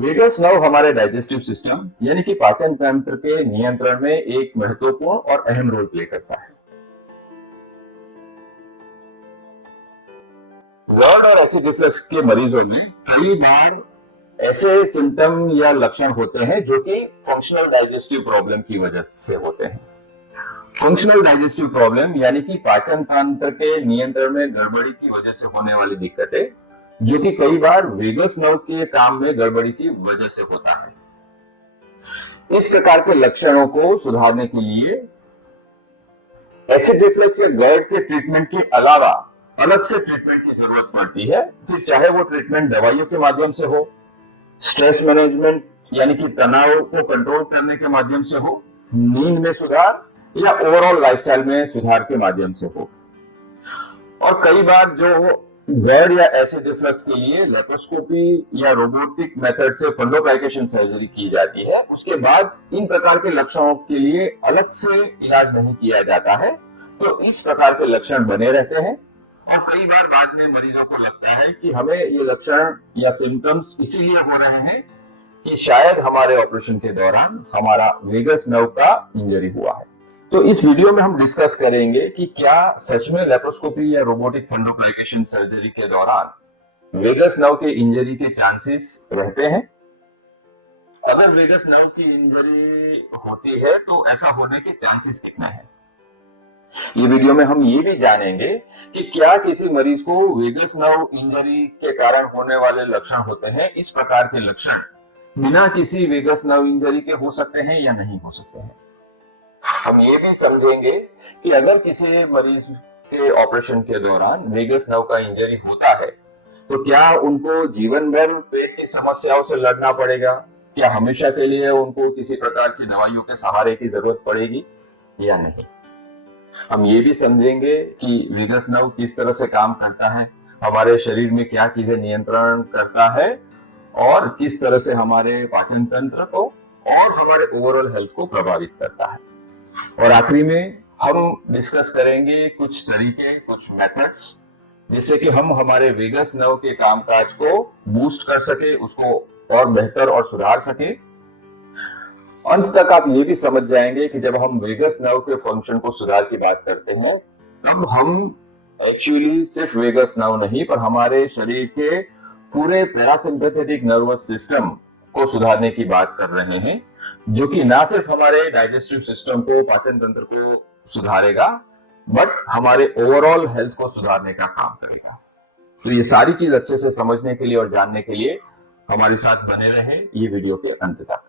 Vagus nerve हमारे digestive system यानी कि पाचन तंत्र के नियंत्रण में एक महत्वपूर्ण और अहम रोल प्ले करता है। GERD और एसिड रिफ्लक्स के मरीजों में कई बार ऐसे सिम्टम या लक्षण होते हैं जो कि फंक्शनल डाइजेस्टिव प्रॉब्लम की वजह से होते हैं। फंक्शनल डाइजेस्टिव प्रॉब्लम यानी कि पाचन तंत्र के नियंत्रण में गड़बड़ी की वजह से होने वाली दिक्कतें, जो कि कई बार वेगस नर्व के काम में गड़बड़ी की वजह से होता है। इस प्रकार के लक्षणों को सुधारने के लिए एसिड रिफ्लक्स या GERD के ट्रीटमेंट के अलावा अलग से ट्रीटमेंट की जरूरत पड़ती है। फिर चाहे वो ट्रीटमेंट दवाइयों के माध्यम से हो, स्ट्रेस मैनेजमेंट यानी कि तनाव को कंट्रोल करने के माध्यम से हो, नींद में सुधार या ओवरऑल लाइफस्टाइल में सुधार के माध्यम से हो। और कई बार जो GERD या एसिड रिफ्लक्स के लिए लेप्रोस्कोपी या रोबोटिक मेथड से फंडोप्लाइकेशन सर्जरी की जाती है, उसके बाद इन प्रकार के लक्षणों के लिए अलग से इलाज नहीं किया जाता है। तो इस प्रकार के लक्षण बने रहते हैं और कई बार बाद में मरीजों को लगता है कि हमें ये लक्षण या सिम्टम्स इसीलिए हो रहे हैं कि शायद हमारे ऑपरेशन के दौरान हमारा वेगस नर्व का इंजरी हुआ है। तो इस वीडियो में हम डिस्कस करेंगे कि क्या सच में लेप्रोस्कोपी या रोबोटिक फंडोप्लाइकेशन सर्जरी के दौरान वेगस नर्व के इंजरी के चांसेस रहते हैं। अगर वेगस नर्व की इंजरी होती है तो ऐसा होने के चांसेस कितना है। ये वीडियो में हम ये भी जानेंगे कि क्या किसी मरीज को वेगस नर्व इंजरी के कारण होने वाले लक्षण होते हैं, इस प्रकार के लक्षण बिना किसी वेगस नर्व इंजरी के हो सकते हैं या नहीं हो सकते हैं। हम ये भी समझेंगे कि अगर किसी मरीज के ऑपरेशन के दौरान वेगस नर्व का इंजरी होता है तो क्या उनको जीवन भर पेट की समस्याओं से लड़ना पड़ेगा, क्या हमेशा के लिए उनको किसी प्रकार की दवाइयों के सहारे की जरूरत पड़ेगी या नहीं। हम ये भी समझेंगे कि वेगस नर्व किस तरह से काम करता है, हमारे शरीर में क्या चीजें नियंत्रण करता है और किस तरह से हमारे पाचन तंत्र को और हमारे ओवरऑल हेल्थ को प्रभावित करता है। और आखिरी में हम डिस्कस करेंगे कुछ तरीके, कुछ मेथड्स, जिससे कि हम हमारे वेगस नर्व के कामकाज को बूस्ट कर सके, उसको और बेहतर और सुधार सके। अंत तक आप ये भी समझ जाएंगे कि जब हम वेगस नर्व के फंक्शन को सुधार की बात करते हैं तब हम एक्चुअली सिर्फ वेगस नर्व नहीं पर हमारे शरीर के पूरे पैरासिम्पैथेटिक नर्वस सिस्टम को सुधारने की बात कर रहे हैं, जो कि ना सिर्फ हमारे डाइजेस्टिव सिस्टम को, पाचन तंत्र को सुधारेगा बट हमारे ओवरऑल हेल्थ को सुधारने का काम करेगा। तो ये सारी चीज अच्छे से समझने के लिए और जानने के लिए हमारे साथ बने रहे ये वीडियो के अंत तक।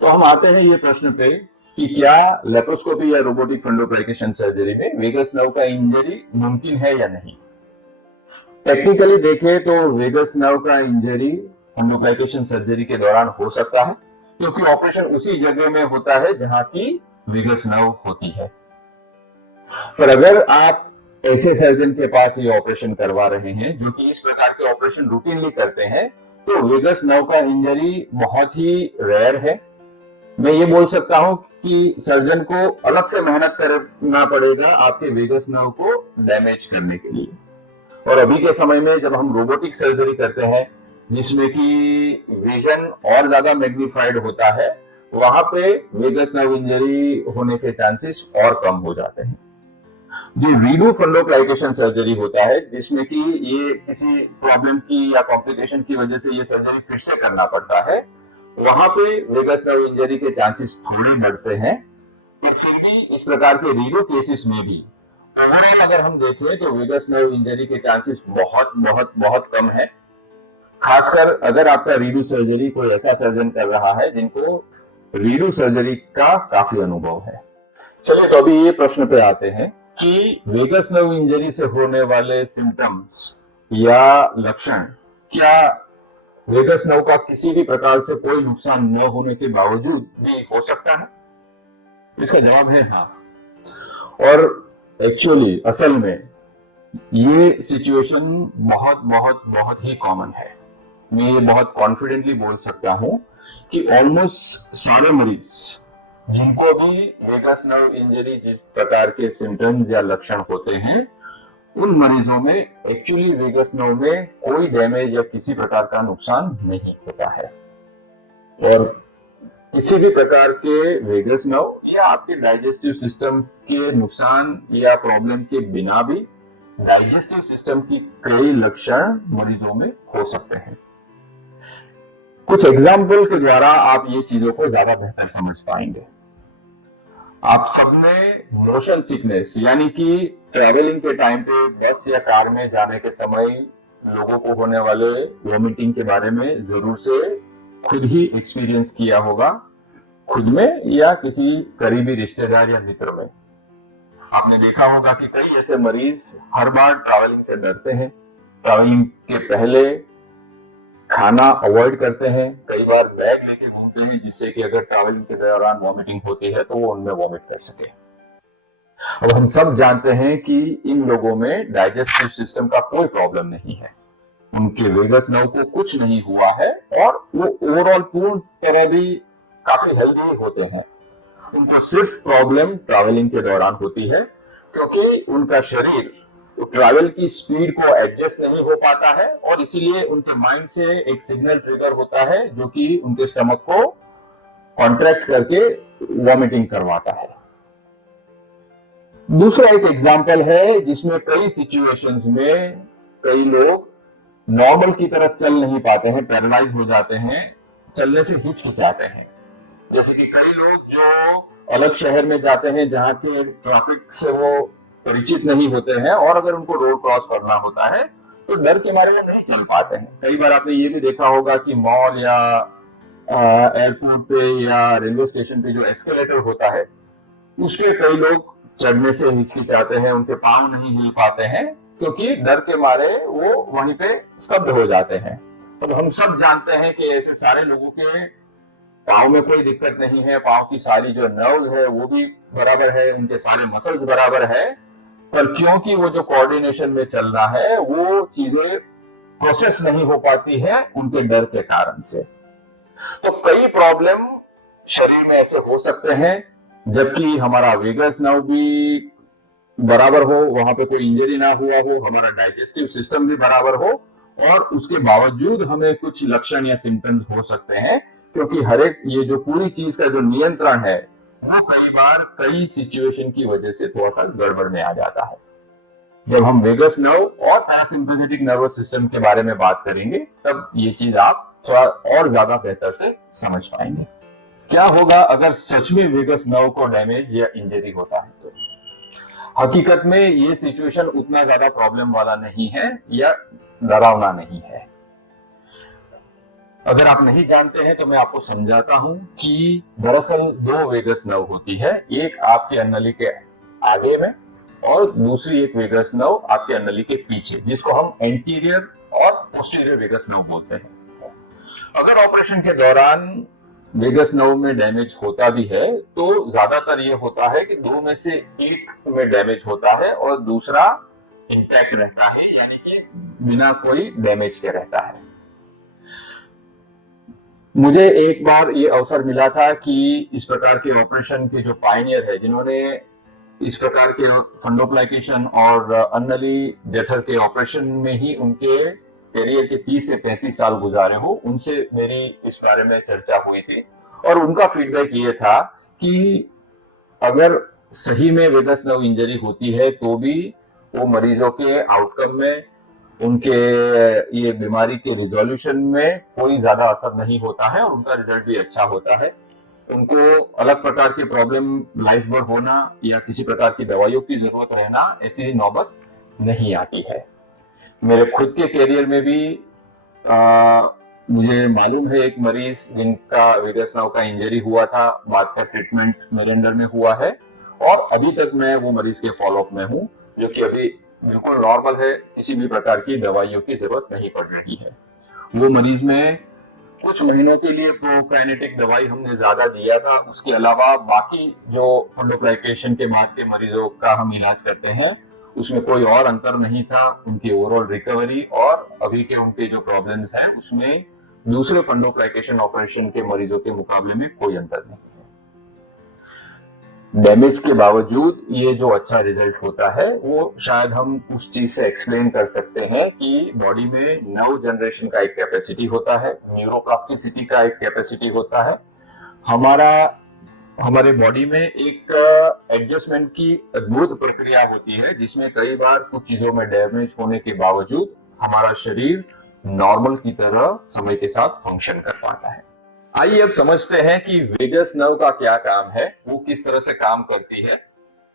तो हम आते हैं ये प्रश्न पे कि क्या लेप्रोस्कोपी या रोबोटिक फंडोप्लाइकेशन सर्जरी में वेगस नर्व का इंजरी मुमकिन है या नहीं। टेक्निकली देखें तो वेगस नर्व का इंजरी फंडोप्लाइकेशन सर्जरी के दौरान हो सकता है, क्योंकि ऑपरेशन उसी जगह में होता है जहां की वेगस नर्व होती है। पर अगर आप ऐसे सर्जन के पास ये ऑपरेशन करवा रहे हैं जो कि इस प्रकार के ऑपरेशन रूटीनली करते हैं, तो वेगस नर्व का इंजरी बहुत ही रेयर है। मैं ये बोल सकता हूं कि सर्जन को अलग से मेहनत करना पड़ेगा आपके वेगस नर्व को डैमेज करने के लिए। और अभी के समय में जब हम रोबोटिक सर्जरी करते हैं जिसमें कि विजन और ज्यादा मैग्नीफाइड होता है, वहां पे वेगस नर्व इंजरी होने के चांसेस और कम हो जाते हैं। जो रीडू फंडोप्लाइकेशन सर्जरी होता है जिसमें कि ये किसी प्रॉब्लम की या कॉम्प्लिकेशन की वजह से ये सर्जरी फिर से करना पड़ता है, वहां पे वेगस नर्व इंजरी के चांसेस थोड़े बढ़ते हैं। तो फिर भी इस प्रकार के रीडू केसेस में भी ओवरऑल अगर हम देखें तो वेगस नर्व इंजरी के चांसेस बहुत बहुत बहुत कम है। खासकर अगर आपका रीडू सर्जरी कोई ऐसा सर्जन कर रहा है जिनको रीडू सर्जरी का काफी अनुभव है। चलिए तो अभी ये प्रश्न पे आते हैं कि वेगस नर्व इंजरी से होने वाले सिम्टम्स या लक्षण, क्या वेगस नर्व का किसी भी प्रकार से कोई नुकसान न होने के बावजूद भी हो सकता है। इसका जवाब है हाँ। और एक्चुअली असल में ये सिचुएशन बहुत बहुत बहुत ही कॉमन है। मैं ये बहुत कॉन्फिडेंटली बोल सकता हूं कि ऑलमोस्ट सारे मरीज जिनको भी वेगस नर्व इंजरी जिस प्रकार के सिम्टम्स या लक्षण होते हैं, उन मरीजों में एक्चुअली वेगस नर्व में कोई डैमेज या किसी प्रकार का नुकसान नहीं होता है। और किसी भी प्रकार के वेगस नर्व या आपके डाइजेस्टिव सिस्टम के नुकसान या प्रॉब्लम के बिना भी डाइजेस्टिव सिस्टम की कई लक्षण मरीजों में हो सकते हैं। कुछ एग्जाम्पल के द्वारा आप ये चीजों को ज्यादा बेहतर समझ पाएंगे। आप सबने मोशन सिकनेस यानी कि ट्रैवलिंग के टाइम पे बस या कार में जाने के समय लोगों को होने वाले वॉमिटिंग के बारे में जरूर से खुद ही एक्सपीरियंस किया होगा, खुद में या किसी करीबी रिश्तेदार या मित्र में। आपने देखा होगा कि कई ऐसे मरीज हर बार ट्रैवलिंग से डरते हैं, ट्रैवलिंग के पहले खाना अवॉइड करते हैं, कई बार बैग लेके घूमते हैं जिससे कि अगर ट्रैवलिंग के दौरान वॉमिटिंग होती है तो वो उनमें वॉमिट कर सके। अब हम सब जानते हैं कि इन लोगों में डाइजेस्टिव सिस्टम का कोई प्रॉब्लम नहीं है, उनके वेगस नर्व को कुछ नहीं हुआ है और वो ओवरऑल पूर्ण तरह भी काफी हेल्दी होते हैं। उनको सिर्फ प्रॉब्लम ट्रैवलिंग के दौरान होती है क्योंकि उनका शरीर ट्रैवल की स्पीड को एडजस्ट नहीं हो पाता है और इसीलिए उनके माइंड से एक सिग्नल ट्रिगर होता है जो कि उनके स्टमक को कॉन्ट्रैक्ट करके वॉमिटिंग करवाता है। दूसरा एक एग्जांपल है जिसमें कई सिचुएशंस में कई लोग नॉर्मल की तरह चल नहीं पाते हैं, पैरालाइज हो जाते हैं, चलने से हिचकिचाते हैं। जैसे कि कई लोग जो अलग शहर में जाते हैं जहां के ट्रैफिक से वो परिचित नहीं होते हैं और अगर उनको रोड क्रॉस करना होता है तो डर के मारे वो नहीं चल पाते हैं। कई बार आपने ये भी देखा होगा कि मॉल या एयरपोर्ट पे या रेलवे स्टेशन पे जो एस्केलेटर होता है उस पे कई लोग चढ़ने से हिचकिचाते हैं, उनके पांव नहीं हिल पाते हैं क्योंकि डर के मारे वो वहीं पे स्तब्ध हो जाते हैं। अब हम सब जानते हैं कि ऐसे सारे लोगों के पांव में कोई दिक्कत नहीं है, पांव की सारी जो नर्व है वो भी बराबर है, उनके सारे मसल्स बराबर है, पर क्योंकि वो जो कोऑर्डिनेशन में चलना है वो चीजें प्रोसेस नहीं हो पाती है उनके डर के कारण से। तो कई प्रॉब्लम शरीर में ऐसे हो सकते हैं जबकि हमारा वेगस नर्व भी बराबर हो, वहां पे कोई इंजरी ना हुआ हो, हमारा डाइजेस्टिव सिस्टम भी बराबर हो और उसके बावजूद हमें कुछ लक्षण या सिम्टम्स हो सकते हैं क्योंकि हर एक ये जो पूरी चीज का जो नियंत्रण है वो कई बार कई सिचुएशन की वजह से थोड़ा सा गड़बड़ में आ जाता है। जब हम वेगस नर्व और पैरासिम्पैथेटिक नर्वस सिस्टम के बारे में बात करेंगे तब ये चीज आप थोड़ा और ज्यादा बेहतर से समझ पाएंगे। क्या होगा अगर सच में वेगस नर्व को डैमेज या इंजरी होता है तो? हकीकत में ये सिचुएशन उतना ज्यादा प्रॉब्लम वाला नहीं है या डरावना नहीं है। अगर आप नहीं जानते हैं तो मैं आपको समझाता हूं कि दरअसल दो वेगस नर्व होती है, एक आपके अन्नली के आगे में और दूसरी एक वेगस नर्व आपके अन्नली के पीछे, जिसको हम एंटीरियर और पोस्टीरियर वेगस नर्व बोलते हैं। अगर ऑपरेशन के दौरान वेगस नर्व में डैमेज होता भी है तो ज्यादातर ये होता है कि दो में से एक में डैमेज होता है और दूसरा इंटैक्ट रहता है, यानी कि बिना कोई डैमेज के रहता है। मुझे एक बार ये अवसर मिला था कि इस प्रकार के ऑपरेशन के जो पायनियर है, जिन्होंने इस प्रकार के फंडोप्लाइकेशन और अन्नली जठर के ऑपरेशन में ही उनके करियर के 30 से 35 साल गुजारे हो, उनसे मेरी इस बारे में चर्चा हुई थी और उनका फीडबैक ये था कि अगर सही में वेगस नर्व इंजरी होती है तो भी वो मरीजों के आउटकम में, उनके ये बीमारी के रिजोल्यूशन में कोई ज्यादा असर नहीं होता है और उनका रिजल्ट भी अच्छा होता है। उनको अलग प्रकार के प्रॉब्लम लाइफ भर होना या किसी प्रकार की दवाइयों की जरूरत रहना ऐसी नौबत नहीं आती है। मेरे खुद के कैरियर में भी मुझे मालूम है एक मरीज जिनका वेगस नर्व का इंजरी हुआ था, बाद का ट्रीटमेंट मेरे अंडर में हुआ है और अभी तक मैं वो मरीज के फॉलोअप में हूँ, जो कि अभी बिल्कुल नॉर्मल है, किसी भी प्रकार की दवाइयों की जरूरत नहीं पड़ रही है। वो मरीज में कुछ महीनों के लिए प्रोकाइनेटिक दवाई हमने ज्यादा दिया था, उसके अलावा बाकी जो फंडोप्लाइकेशन के बाद के मरीजों का हम इलाज करते हैं उसमें कोई और अंतर नहीं था। उनकी ओवरऑल रिकवरी और अभी के उनके जो प्रॉब्लम्स हैं उसमें दूसरे फंडोप्लाइकेशन ऑपरेशन के मरीजों के मुकाबले में कोई अंतर नहीं है। डैमेज के बावजूद ये जो अच्छा रिजल्ट होता है वो शायद हम उस चीज से एक्सप्लेन कर सकते हैं कि बॉडी में नर्व जनरेशन का एक कैपेसिटी होता है, न्यूरोप्लास्टिसिटी का एक कैपेसिटी होता है, हमारा हमारे बॉडी में एक एडजस्टमेंट की अद्भुत प्रक्रिया होती है जिसमें कई बार कुछ चीजों में डैमेज होने के बावजूद हमारा शरीर नॉर्मल की तरह समय के साथ फंक्शन कर पाता है। आइए अब समझते हैं कि वेगस नर्व का क्या काम है, वो किस तरह से काम करती है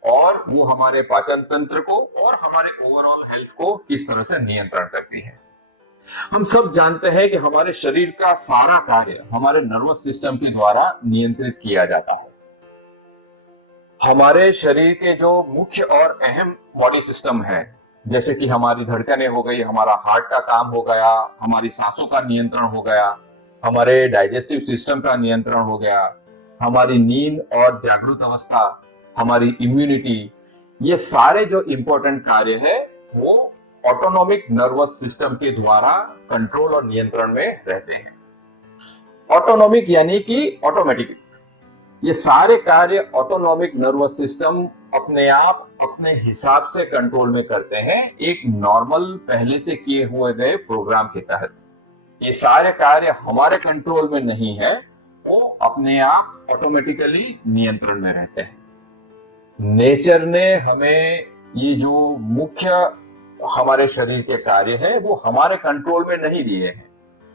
और वो हमारे पाचन तंत्र को और हमारे ओवरऑल हेल्थ को किस तरह से नियंत्रण करती है। हम सब जानते हैं कि हमारे शरीर का सारा कार्य हमारे नर्वस सिस्टम के द्वारा नियंत्रित किया जाता है। हमारे शरीर के जो मुख्य और अहम बॉडी सिस्टम है, जैसे कि हमारी धड़कनें हो गई, हमारा हार्ट का काम हो गया, हमारी सांसों का नियंत्रण हो गया, हमारे डाइजेस्टिव सिस्टम का नियंत्रण हो गया, हमारी नींद और जागृत अवस्था, हमारी इम्यूनिटी, ये सारे जो इंपॉर्टेंट कार्य है वो ऑटोनॉमिक नर्वस सिस्टम के द्वारा कंट्रोल और नियंत्रण में रहते हैं। ऑटोनॉमिक यानी कि ऑटोमेटिक, ये सारे कार्य ऑटोनॉमिक नर्वस सिस्टम अपने आप अपने हिसाब से कंट्रोल में करते हैं, एक नॉर्मल पहले से किए हुए गए प्रोग्राम के तहत। ये सारे कार्य हमारे कंट्रोल में नहीं है, वो अपने आप ऑटोमेटिकली नियंत्रण में रहते हैं। नेचर ने हमें ये जो मुख्य हमारे शरीर के कार्य है वो हमारे कंट्रोल में नहीं दिए हैं।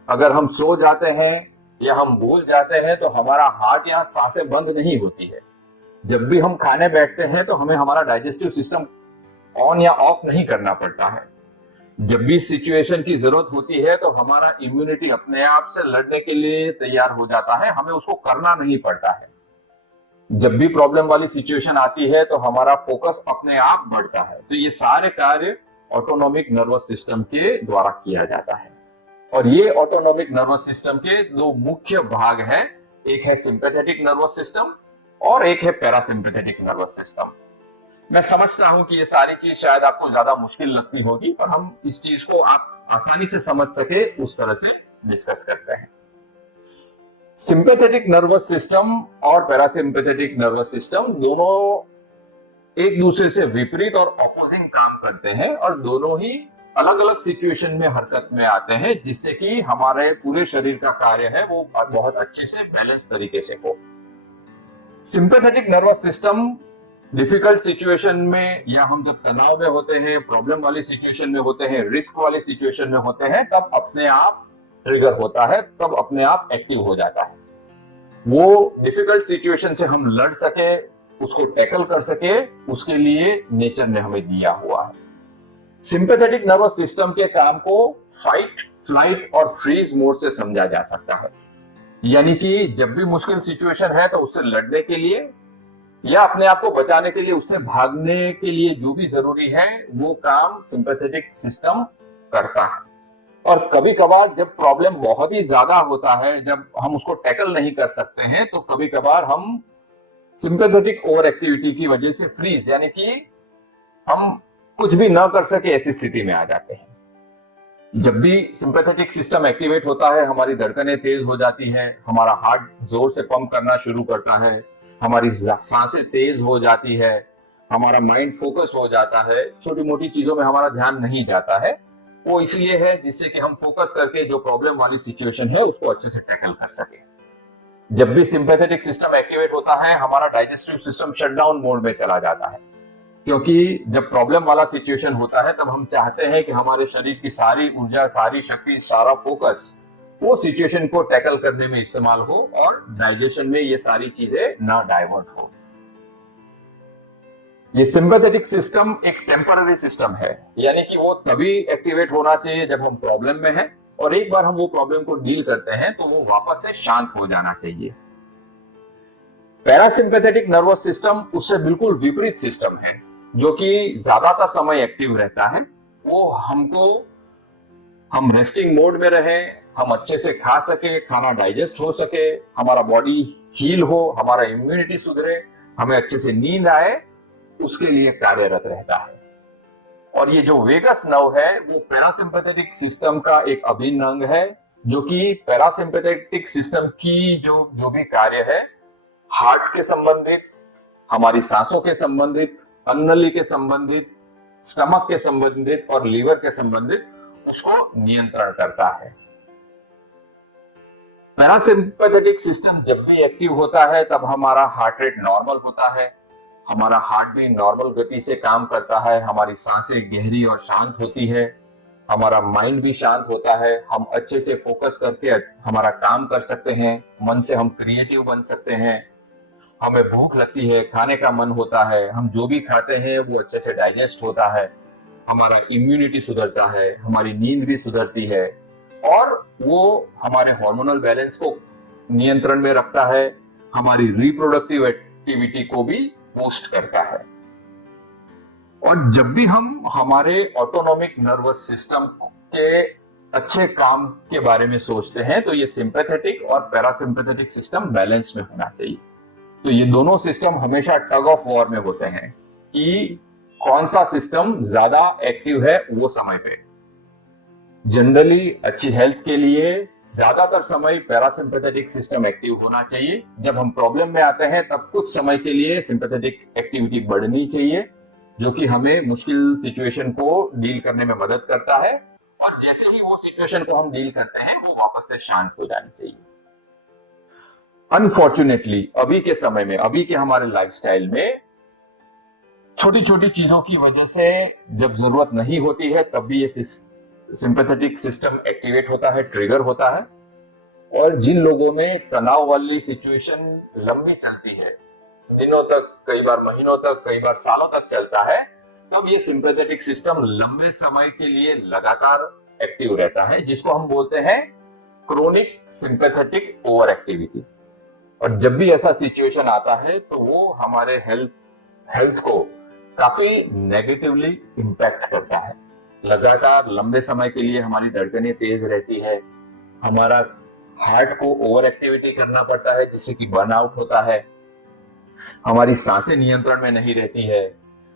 अगर हम सो जाते हैं या हम भूल जाते हैं तो हमारा हार्ट या सांसें बंद नहीं होती है। जब भी हम खाने बैठते हैं तो हमें हमारा डाइजेस्टिव सिस्टम ऑन या ऑफ नहीं करना पड़ता है। जब भी सिचुएशन की जरूरत होती है तो हमारा इम्यूनिटी अपने आप से लड़ने के लिए तैयार हो जाता है, हमें उसको करना नहीं पड़ता है। जब भी प्रॉब्लम वाली सिचुएशन आती है तो हमारा फोकस अपने आप बढ़ता है। तो ये सारे कार्य ऑटोनॉमिक नर्वस सिस्टम के द्वारा किया जाता है। और ये ऑटोनॉमिक नर्वस सिस्टम के दो मुख्य भाग हैं, एक है सिंपैथेटिक नर्वस सिस्टम और एक है पैरासिम्पैथेटिक नर्वस सिस्टम। मैं समझता हूं कि ये सारी चीज शायद आपको ज्यादा मुश्किल लगती होगी, पर हम इस चीज को आप आसानी से समझ सके उस तरह से डिस्कस करते हैं। सिंपैथेटिक नर्वस सिस्टम और पैरासिम्पैथेटिक नर्वस सिस्टम दोनों एक दूसरे से विपरीत और ऑपोजिंग काम करते हैं और दोनों ही अलग अलग सिचुएशन में हरकत में आते हैं, जिससे कि हमारे पूरे शरीर का कार्य है वो बहुत अच्छे से बैलेंस तरीके से हो। Sympathetic nervous system difficult situation में या हम जब तनाव में होते हैं, प्रॉब्लम वाली सिचुएशन में होते हैं, रिस्क वाली सिचुएशन में होते हैं, तब अपने आप ट्रिगर होता है, तब अपने आप एक्टिव हो जाता है। वो डिफिकल्ट सिचुएशन से हम लड़ सके, उसको टैकल कर सके, उसके लिए नेचर ने हमें दिया हुआ है। सिंपैथेटिक नर्वस सिस्टम के काम को फाइट, फ्लाइट और फ्रीज मोड से समझा जा सकता है। यानी कि जब भी मुश्किल सिचुएशन है तो उससे लड़ने के लिए या अपने आप को बचाने के लिए, उससे भागने के लिए जो भी जरूरी है वो काम सिंपैथेटिक सिस्टम करता है। और कभी कभार जब प्रॉब्लम बहुत ही ज्यादा होता है, जब हम उसको टैकल नहीं कर सकते हैं, तो कभी कभार हम सिंपैथेटिक ओवर एक्टिविटी की वजह से फ्रीज यानी कि हम कुछ भी ना कर सके ऐसी स्थिति में आ जाते हैं। जब भी सिंपैथेटिक सिस्टम एक्टिवेट होता है, हमारी धड़कनें तेज हो जाती है, हमारा हार्ट जोर से पंप करना शुरू करता है, हमारी सांसें तेज हो जाती है, हमारा माइंड फोकस हो जाता है, छोटी मोटी चीजों में हमारा ध्यान नहीं जाता है। वो इसलिए है जिससे कि हम फोकस करके जो प्रॉब्लम वाली सिचुएशन है उसको अच्छे से टैकल कर सके। जब भी सिंपैथेटिक सिस्टम एक्टिवेट होता है, हमारा डाइजेस्टिव सिस्टम शटडाउन मोड में चला जाता है, क्योंकि जब प्रॉब्लम वाला सिचुएशन होता है तब हम चाहते हैं कि हमारे शरीर की सारी ऊर्जा, सारी शक्ति, सारा फोकस वो सिचुएशन को टैकल करने में इस्तेमाल हो और डाइजेशन में ये सारी चीजें ना डाइवर्ट हो। ये सिंपैथेटिक सिस्टम एक टेम्पररी सिस्टम है, यानी कि वो तभी एक्टिवेट होना चाहिए जब हम प्रॉब्लम में हैं, और एक बार हम वो प्रॉब्लम को डील करते हैं तो वो वापस से शांत हो जाना चाहिए। पैरासिम्पैथेटिक नर्वस सिस्टम उससे बिल्कुल विपरीत सिस्टम है, जो कि ज्यादातर समय एक्टिव रहता है। वो हम रेस्टिंग मोड में रहे, हम अच्छे से खा सके, खाना डाइजेस्ट हो सके, हमारा बॉडी हील हो, हमारा इम्यूनिटी सुधरे, हमें अच्छे से नींद आए, उसके लिए कार्यरत रहता है। और ये जो वेगस नर्व है वो पैरासिम्पैथेटिक सिस्टम का एक अभिन्न अंग है, जो कि पैरासिम्पैथेटिक सिस्टम की जो भी कार्य है, हार्ट के संबंधित, हमारी सांसों के संबंधित, अन्ननली के संबंधित, स्टमक के संबंधित और लीवर के संबंधित उसको नियंत्रण करता है। पैरासिम्पैथेटिक सिस्टम जब भी एक्टिव होता है तब हमारा हार्ट रेट नॉर्मल होता है, हमारा हार्ट भी नॉर्मल गति से काम करता है, हमारी सांसें गहरी और शांत होती है, हमारा माइंड भी शांत होता है, हम अच्छे से फोकस करके हमारा काम कर सकते हैं, मन से हम क्रिएटिव बन सकते हैं, हमें भूख लगती है, खाने का मन होता है, हम जो भी खाते हैं वो अच्छे से डाइजेस्ट होता है, हमारा इम्यूनिटी सुधरता है, हमारी नींद भी सुधरती है और वो हमारे हार्मोनल बैलेंस को नियंत्रण में रखता है, हमारी रिप्रोडक्टिव एक्टिविटी को भी बूस्ट करता है। और जब भी हम हमारे ऑटोनॉमिक नर्वस सिस्टम के अच्छे काम के बारे में सोचते हैं तो ये सिंपैथेटिक और पैरासिम्पैथेटिक सिस्टम बैलेंस में होना चाहिए। तो ये दोनों सिस्टम हमेशा टग ऑफ वॉर में होते हैं कि कौन सा सिस्टम ज्यादा एक्टिव है वो समय पे। जनरली अच्छी हेल्थ के लिए ज्यादातर समय पैरासिम्पैथेटिक सिस्टम एक्टिव होना चाहिए। जब हम प्रॉब्लम में आते हैं तब कुछ समय के लिए सिंपैथेटिक एक्टिविटी बढ़नी चाहिए, जो कि हमें मुश्किल सिचुएशन को डील करने में मदद करता है और जैसे ही वो सिचुएशन को हम डील करते हैं वो वापस से शांत हो जानी चाहिए। अनफॉर्चुनेटली अभी के समय में, अभी के हमारे लाइफस्टाइल में छोटी छोटी चीजों की वजह से जब जरूरत नहीं होती है तब भी ये सिंपैथेटिक सिस्टम एक्टिवेट होता है, ट्रिगर होता है। और जिन लोगों में तनाव वाली सिचुएशन लंबी चलती है, दिनों तक, कई बार महीनों तक, कई बार सालों तक चलता है, तब ये सिंपैथेटिक सिस्टम लंबे समय के लिए लगातार एक्टिव रहता है, जिसको हम बोलते हैं क्रोनिक सिंपैथेटिक ओवर एक्टिविटी। और जब भी ऐसा सिचुएशन आता है तो वो हमारे हेल्थ को काफी नेगेटिवली इंपैक्ट करता है। लगातार लंबे समय के लिए हमारी धड़कनें तेज रहती है, हमारा हार्ट को ओवर एक्टिविटी करना पड़ता है जिससे कि बर्नआउट होता है, हमारी सांसें नियंत्रण में नहीं रहती है,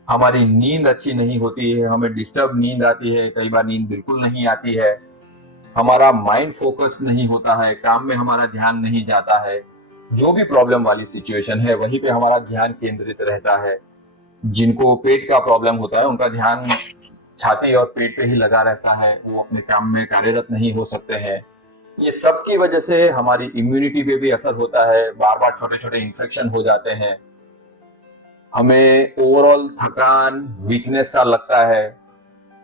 हमारी नींद अच्छी नहीं होती है, हमें डिस्टर्ब नींद आती है, कई बार नींद बिल्कुल नहीं आती है, हमारा माइंड फोकस नहीं होता है, काम में हमारा ध्यान नहीं जाता है। जो भी प्रॉब्लम वाली सिचुएशन है वहीं पे हमारा ध्यान केंद्रित रहता है। जिनको पेट का प्रॉब्लम होता है उनका ध्यान छाती और पेट पे ही लगा रहता है, वो अपने काम में कार्यरत नहीं हो सकते हैं। ये सब की वजह से हमारी इम्यूनिटी पे भी असर होता है, बार बार छोटे छोटे इन्फेक्शन हो जाते हैं, हमें ओवरऑल थकान, वीकनेस सा लगता है।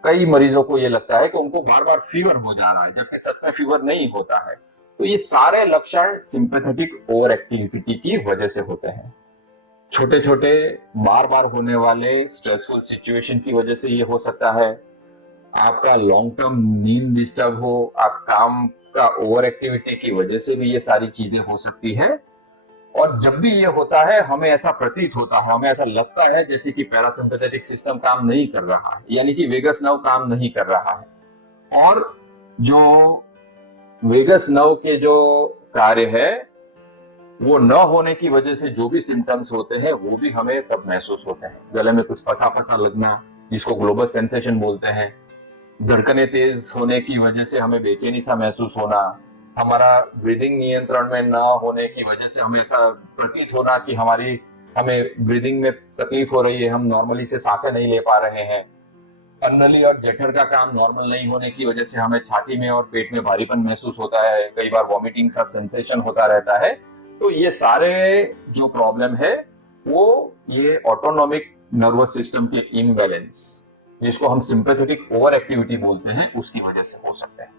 कई मरीजों को ये लगता है कि उनको बार बार फीवर हो जा रहा है, जबकि सच में फीवर नहीं होता है। तो ये सारे लक्षण सिंपैथेटिक ओवर एक्टिविटी की वजह से होते हैं। छोटे छोटे बार बार होने वाले स्ट्रेसफुल सिचुएशन की वजह से ये हो सकता है, आपका लॉन्ग टर्म नींद डिस्टर्ब हो, आप काम का ओवर एक्टिविटी की वजह से भी ये सारी चीजें हो सकती है। और जब भी ये होता है हमें ऐसा प्रतीत होता है, हमें ऐसा लगता है जैसे कि पैरासिम्पैथेटिक सिस्टम काम नहीं कर रहा है, यानी कि वेगस नर्व काम नहीं कर रहा है। और जो वेगस नर्व के जो कार्य है वो न होने की वजह से जो भी सिम्टम्स होते हैं वो भी हमें तब महसूस होते हैं। गले में कुछ फंसा फंसा लगना, जिसको ग्लोबल सेंसेशन बोलते हैं, धड़कनें तेज होने की वजह से हमें बेचैनी सा महसूस होना, हमारा ब्रीदिंग नियंत्रण में न होने की वजह से हमें ऐसा प्रतीत होना कि हमें ब्रीदिंग में तकलीफ हो रही है, हम नॉर्मली से सांसें नहीं ले पा रहे हैं, अन्नली और जठर का काम नॉर्मल नहीं होने की वजह से हमें छाती में और पेट में भारीपन महसूस होता है, कई बार वॉमिटिंग सा सेंसेशन होता रहता है। तो ये सारे जो प्रॉब्लम है वो ये ऑटोनॉमिक नर्वस सिस्टम के इम्बैलेंस, जिसको हम सिंपैथेटिक ओवर एक्टिविटी बोलते हैं, उसकी वजह से हो सकते हैं।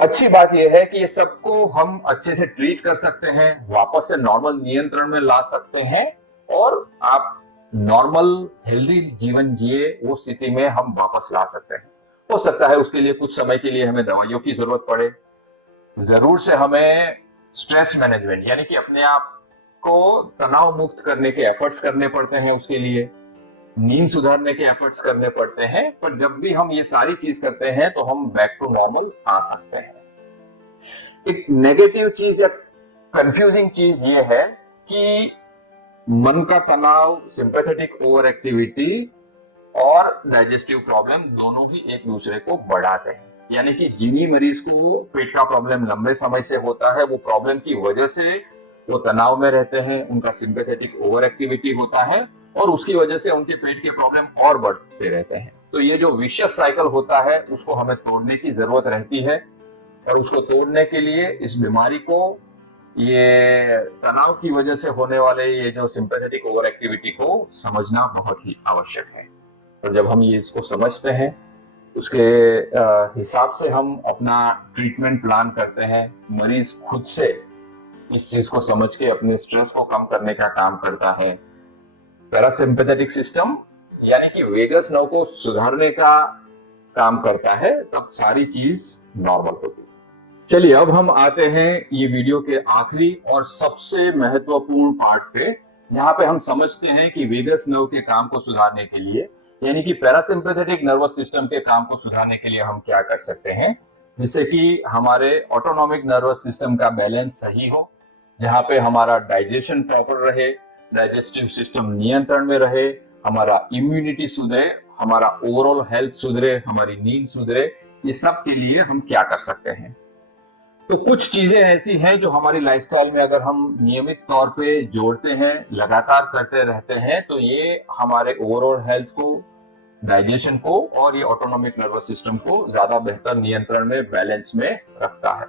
अच्छी बात यह है कि ये सबको हम अच्छे से ट्रीट कर सकते हैं, वापस से नॉर्मल नियंत्रण में ला सकते हैं और आप नॉर्मल हेल्दी जीवन जिए वो स्थिति में हम वापस ला सकते हैं। हो सकता है उसके लिए कुछ समय के लिए हमें दवाइयों की जरूरत पड़े, जरूर से हमें स्ट्रेस मैनेजमेंट यानी कि अपने आप को तनाव मुक्त करने के एफर्ट्स करने पड़ते हैं, उसके लिए नींद सुधारने के एफर्ट्स करने पड़ते हैं। पर जब भी हम ये सारी चीज करते हैं तो हम बैक टू नॉर्मल आ सकते हैं। एक नेगेटिव चीज या कंफ्यूजिंग चीज ये है कि मन का तनाव, सिंपैथेटिक ओवर एक्टिविटी और डाइजेस्टिव प्रॉब्लम दोनों ही एक दूसरे को बढ़ाते हैं। यानी कि जिन्हीं मरीज को पेट का प्रॉब्लम लंबे समय से होता है, वो प्रॉब्लम की वजह से वो तनाव में रहते हैं, उनका सिंपैथेटिक ओवर एक्टिविटी होता है और उसकी वजह से उनके पेट के प्रॉब्लम और बढ़ते रहते हैं। तो ये जो विशियस साइकिल होता है उसको हमें तोड़ने की जरूरत रहती है और उसको तोड़ने के लिए इस बीमारी को, ये तनाव की वजह से होने वाले ये जो सिंपैथेटिक ओवर एक्टिविटी को समझना बहुत ही आवश्यक है। और जब हम ये इसको समझते हैं उसके हिसाब से हम अपना ट्रीटमेंट प्लान करते हैं। मरीज खुद से इस चीज को समझ के अपने स्ट्रेस को कम करने का काम करता है। पैरासिम्पैथेटिक सिस्टम यानी कि वेगस नर्व को सुधारने का काम करता है, तब सारी चीज नॉर्मल होती है। चलिए अब हम आते हैं ये वीडियो के आखिरी और सबसे महत्वपूर्ण पार्ट पे, जहां पे हम समझते हैं कि वेगस नर्व के काम को सुधारने के लिए यानी कि पैरासिम्पैथेटिक नर्वस सिस्टम के काम को सुधारने के लिए हम क्या कर सकते हैं, जिससे कि हमारे ऑटोनॉमिक नर्वस सिस्टम का बैलेंस सही हो, जहां पे हमारा डाइजेशन प्रॉपर रहे, डाइजेस्टिव सिस्टम नियंत्रण में रहे, हमारा इम्यूनिटी सुधरे, हमारा ओवरऑल हेल्थ सुधरे, हमारी नींद सुधरे। ये सब के लिए हम क्या कर सकते हैं? तो कुछ चीजें ऐसी हैं जो हमारी लाइफस्टाइल में अगर हम नियमित तौर पे जोड़ते हैं, लगातार करते रहते हैं, तो ये हमारे ओवरऑल हेल्थ को, डाइजेशन को और ये ऑटोनॉमिक नर्वस सिस्टम को ज्यादा बेहतर नियंत्रण में, बैलेंस में रखता है।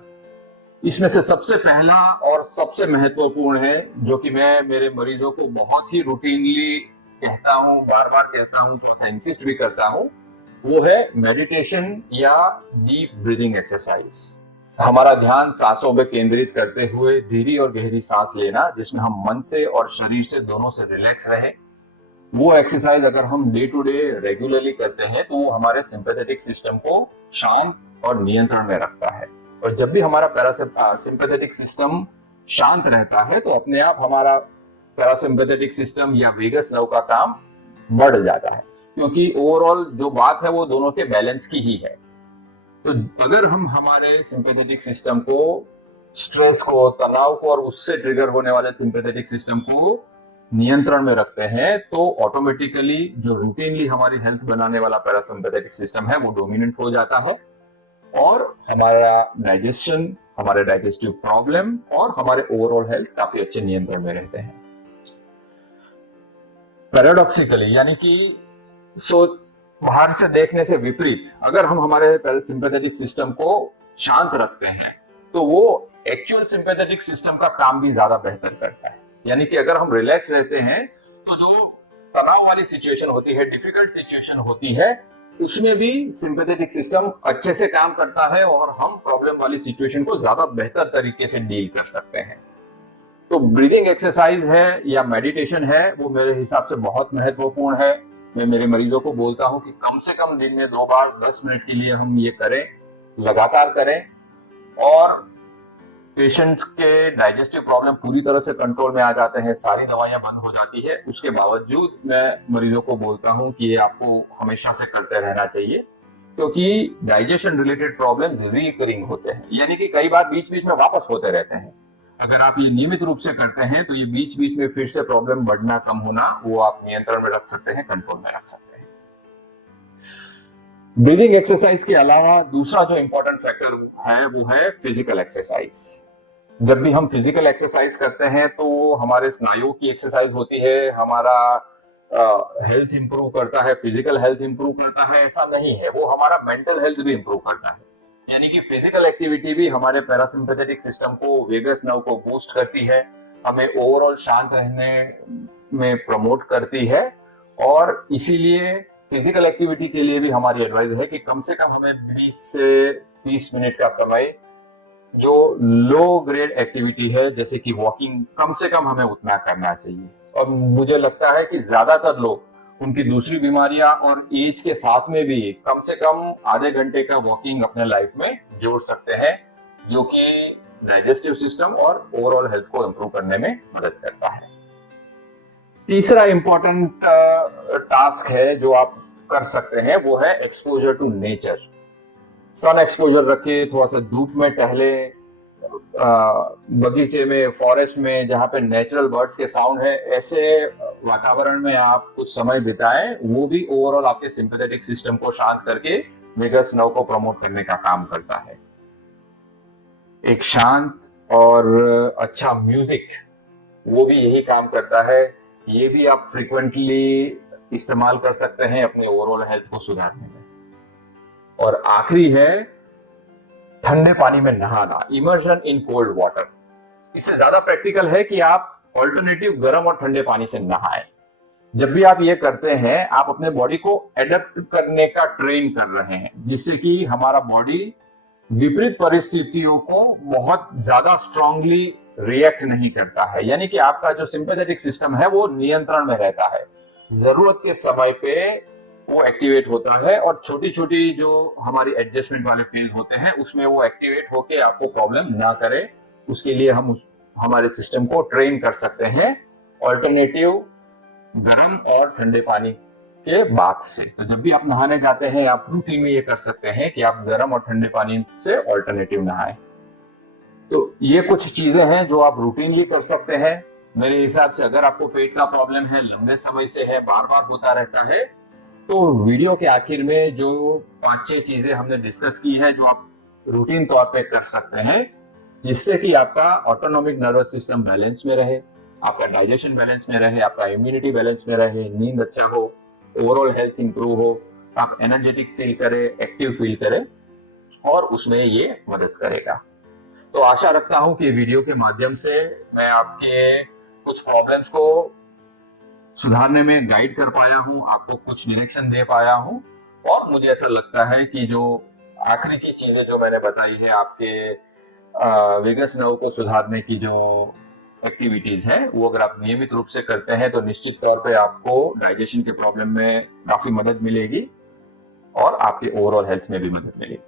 इसमें से सबसे पहला और सबसे महत्वपूर्ण है, जो कि मैं मेरे मरीजों को बहुत ही रूटीनली कहता हूं, बार बार कहता हूं, थोड़ा सा इंसिस्ट भी करता हूं, वो है मेडिटेशन या डीप ब्रीदिंग एक्सरसाइज। हमारा ध्यान सांसों पे केंद्रित करते हुए धीरे और गहरी सांस लेना, जिसमें हम मन से और शरीर से दोनों से रिलैक्स रहे। वो एक्सरसाइज अगर हम डे टू डे रेगुलरली करते हैं तो वो हमारे सिंपैथेटिक सिस्टम को शांत और नियंत्रण में रखता है। और जब भी हमारा पैरासिम्पैथेटिक सिस्टम शांत रहता है तो अपने आप हमारा पैरासिम्पैथेटिक सिस्टम या वेगस नर्व का काम बढ़ जाता है, क्योंकि ओवरऑल जो बात है वो दोनों के बैलेंस की ही है। तो अगर हम हमारे सिंपैथेटिक सिस्टम को, स्ट्रेस को, तनाव को और उससे ट्रिगर होने वाले सिंपैथेटिक सिस्टम को नियंत्रण में रखते हैं, तो ऑटोमेटिकली जो रूटीनली हमारी हेल्थ बनाने वाला पैरासिम्पैथेटिक सिस्टम है वो डोमिनेंट हो जाता है और हमारा डाइजेशन, हमारे डाइजेस्टिव प्रॉब्लम और हमारे ओवरऑल हेल्थ काफी अच्छे नियंत्रण में रहते हैं। पैराडॉक्सिकली यानी कि बाहर से देखने से विपरीत, अगर हम हमारे पैरासिम्पैथेटिक सिस्टम को शांत रखते हैं तो वो एक्चुअल सिंपैथेटिक सिस्टम का काम भी ज्यादा बेहतर करता है। यानी कि अगर हम रिलैक्स रहते हैं तो जो तनाव वाली सिचुएशन होती है, डिफिकल्ट सिचुएशन होती है, उसमें भी सिंपैथेटिक सिस्टम अच्छे से काम करता है और हम प्रॉब्लम वाली सिचुएशन को ज्यादा बेहतर तरीके से डील कर सकते हैं। तो ब्रीदिंग एक्सरसाइज है या मेडिटेशन है, वो मेरे हिसाब से बहुत महत्वपूर्ण है। मैं मेरे मरीजों को बोलता हूं कि कम से कम दिन में 2 बार 10 मिनट के लिए हम ये करें, लगातार करें। और पेशेंट्स के डाइजेस्टिव प्रॉब्लम पूरी तरह से कंट्रोल में आ जाते हैं, सारी दवाइयां बंद हो जाती है। उसके बावजूद मैं मरीजों को बोलता हूं कि ये आपको हमेशा से करते रहना चाहिए, क्योंकि डाइजेशन रिलेटेड प्रॉब्लम्स रिकरिंग होते हैं, यानी कि कई बार बीच बीच में वापस होते रहते हैं। अगर आप ये नियमित रूप से करते हैं तो ये बीच बीच में फिर से प्रॉब्लम बढ़ना, कम होना, वो आप नियंत्रण में रख सकते हैं, कंट्रोल में रख सकते हैं। ब्रीदिंग एक्सरसाइज के अलावा दूसरा जो इंपॉर्टेंट फैक्टर है वो है फिजिकल एक्सरसाइज। जब भी हम फिजिकल एक्सरसाइज करते हैं तो हमारे स्नायुओं की एक्सरसाइज होती है, हमारा हेल्थ इंप्रूव करता है, फिजिकल हेल्थ इंप्रूव करता है, ऐसा नहीं है, वो हमारा मेंटल हेल्थ भी इंप्रूव करता है। यानी कि फिजिकल एक्टिविटी भी हमारे पैरासिम्पैथेटिक सिस्टम को, वेगस नर्व को बूस्ट करती है, हमें ओवरऑल शांत रहने में प्रमोट करती है। और इसीलिए फिजिकल एक्टिविटी के लिए भी हमारी एडवाइस है कि कम से कम हमें 20 से 30 मिनट का समय, जो लो ग्रेड एक्टिविटी है जैसे कि वॉकिंग, कम से कम हमें उतना करना चाहिए। और मुझे लगता है कि ज्यादातर लोग उनकी दूसरी बीमारियां और एज के साथ में भी कम से कम आधे घंटे का वॉकिंग अपने लाइफ में जोड़ सकते हैं, जो कि डाइजेस्टिव सिस्टम और ओवरऑल हेल्थ को इंप्रूव करने में मदद करता है। तीसरा इंपॉर्टेंट टास्क है जो आप कर सकते हैं, वो है exposure to nature. Sun exposure रखिए, थोड़ा सा धूप में टहले, बगीचे में, फॉरेस्ट में, जहां पे नेचुरल बर्ड्स के साउंड है, ऐसे वातावरण में आप कुछ समय बिताएं। वो भी ओवरऑल आपके सिंपैथेटिक सिस्टम को शांत करके वेगस नर्व को प्रमोट करने का काम करता है। एक शांत और अच्छा म्यूजिक, वो भी यही काम करता है। ये भी आप फ्रिक्वेंटली इस्तेमाल कर सकते हैं अपनी ओवरऑल हेल्थ को सुधारने में। और आखिरी है ठंडे पानी में नहाना, इमर्शन इन कोल्ड वाटर। इससे ज्यादा प्रैक्टिकल है कि आप ऑल्टरनेटिव गर्म और ठंडे पानी से नहाएं। जब भी आप ये करते हैं, आप अपने बॉडी को एडेप्ट करने का ट्रेन कर रहे हैं, जिससे कि हमारा बॉडी विपरीत परिस्थितियों को बहुत ज्यादा स्ट्रांगली रिएक्ट नहीं करता है। यानी कि आपका जो सिंपैथेटिक सिस्टम है वो नियंत्रण में रहता है, जरूरत के समय पे वो एक्टिवेट होता है, और छोटी छोटी जो हमारी एडजस्टमेंट वाले फेज होते हैं उसमें वो एक्टिवेट होके आपको प्रॉब्लम ना करे। उसके लिए हम हमारे सिस्टम को ट्रेन कर सकते हैं ऑल्टरनेटिव गर्म और ठंडे पानी के बाथ से। तो जब भी आप नहाने जाते हैं, आप रूटीन में ये कर सकते हैं कि आप गर्म और ठंडे पानी से ऑल्टरनेटिव नहाएं। तो ये कुछ चीजें हैं जो आप रूटीनली कर सकते हैं। मेरे हिसाब से अगर आपको पेट का प्रॉब्लम है, लंबे समय से है, बार बार होता रहता है, तो वीडियो के आखिर में जो 5-6 चीजें हमने डिस्कस की है, जो आप रूटीन तौर पे कर सकते हैं, जिससे कि आपका ऑटोनॉमिक नर्वस सिस्टम बैलेंस में रहे, आपका डाइजेशन बैलेंस में रहे, आपका इम्यूनिटी बैलेंस में रहे, नींद अच्छा हो, ओवरऑल हेल्थ इंप्रूव हो, आप एनर्जेटिक फील करें, एक्टिव फील करें, और उसमें ये मदद करेगा। तो आशा रखता हूं कि वीडियो के माध्यम से मैं आपके कुछ प्रॉब्लम्स को सुधारने में गाइड कर पाया हूं, आपको कुछ डायरेक्शन दे पाया हूं। और मुझे ऐसा लगता है कि जो आखिरी की चीजें जो मैंने बताई है, आपके वेगस नर्व को सुधारने की जो एक्टिविटीज है, वो अगर आप नियमित रूप से करते हैं तो निश्चित तौर पे आपको डाइजेशन के प्रॉब्लम में काफी मदद मिलेगी और आपके ओवरऑल हेल्थ में भी मदद मिलेगी।